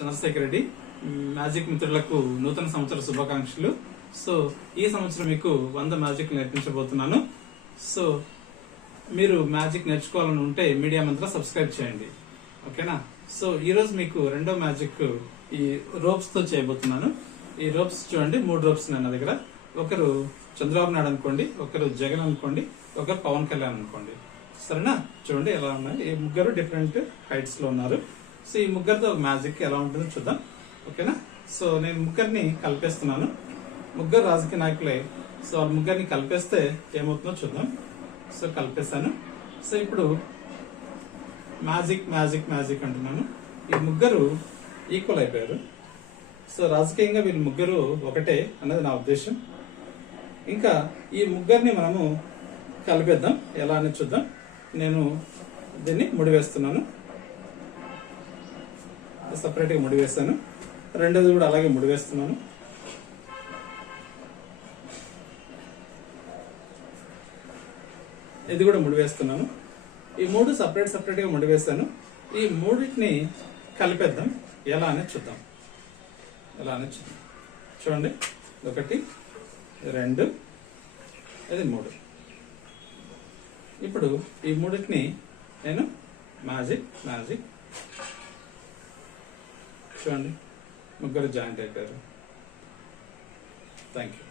Chandrasekhar Reddy. Magic మిత్రులకు నూతన సంవత్సర శుభాకాంక్షలు. సో ఈ సంవత్సరం మీకు 100 మ్యాజిక్ నేర్పించబోతున్నాను. సో మీరు మ్యాజిక్ నేర్చుకోవాలని ఉంటే మీడియా మంత్ర సబ్స్క్రైబ్ చేయండి, ఓకేనా. సో ఈ రోజు మీకు రెండో మ్యాజిక్ ఈ రోప్స్ తో చేయబోతున్నాను. ఈ రోప్స్ చూడండి, 3 రోప్స్ నా దగ్గర. ఒకరు చంద్రబాబు నాయుడు అనుకోండి, ఒకరు జగన్ అనుకోండి, ఒకరు పవన్ కళ్యాణ్ అనుకోండి, సరేనా. చూడండి ఎలా ఉన్నాయి. ఈ ముగ్గురు డిఫరెంట్ హైట్స్ లో ఉన్నారు. సో ఈ ముగ్గురితో ఒక మ్యాజిక్ ఎలా ఉంటుందో చూద్దాం, ఓకేనా. సో నేను ముగ్గురిని కలిపేస్తున్నాను. ముగ్గురు రాజకీయ నాయకులే. సో వాళ్ళ ముగ్గురిని కలిపేస్తే ఏమవుతుందో చూద్దాం. సో కలిపేశాను. సో ఇప్పుడు మ్యాజిక్ మ్యాజిక్ మ్యాజిక్ అంటున్నాను. ఈ ముగ్గురు ఈక్వల్ అయిపోయారు. సో రాజకీయంగా వీళ్ళు ముగ్గురు ఒకటే అన్నది నా ఉద్దేశం. ఇంకా ఈ ముగ్గురిని మనము కలిపేద్దాం, ఎలా అని చూద్దాం. నేను దీన్ని ముడివేస్తున్నాను, సపరేట్ గా ముడివేస్తాను. రెండోది కూడా అలాగే ముడివేస్తున్నాను. ఇది కూడా ముడివేస్తున్నాను. ఈ 3 సపరేట్ గా ముడివేస్తాను. ఈ మూడింటిని కలిపేద్దాం, ఎలా అనేది చూద్దాం. చూడండి, 1 2 ఇది 3. ఇప్పుడు ఈ మూడింటిని నేను మ్యాజిక్ మ్యాజిక్ చూడండి, ముగ్గురు జాయింట్ అయిపోయారు. Thank you.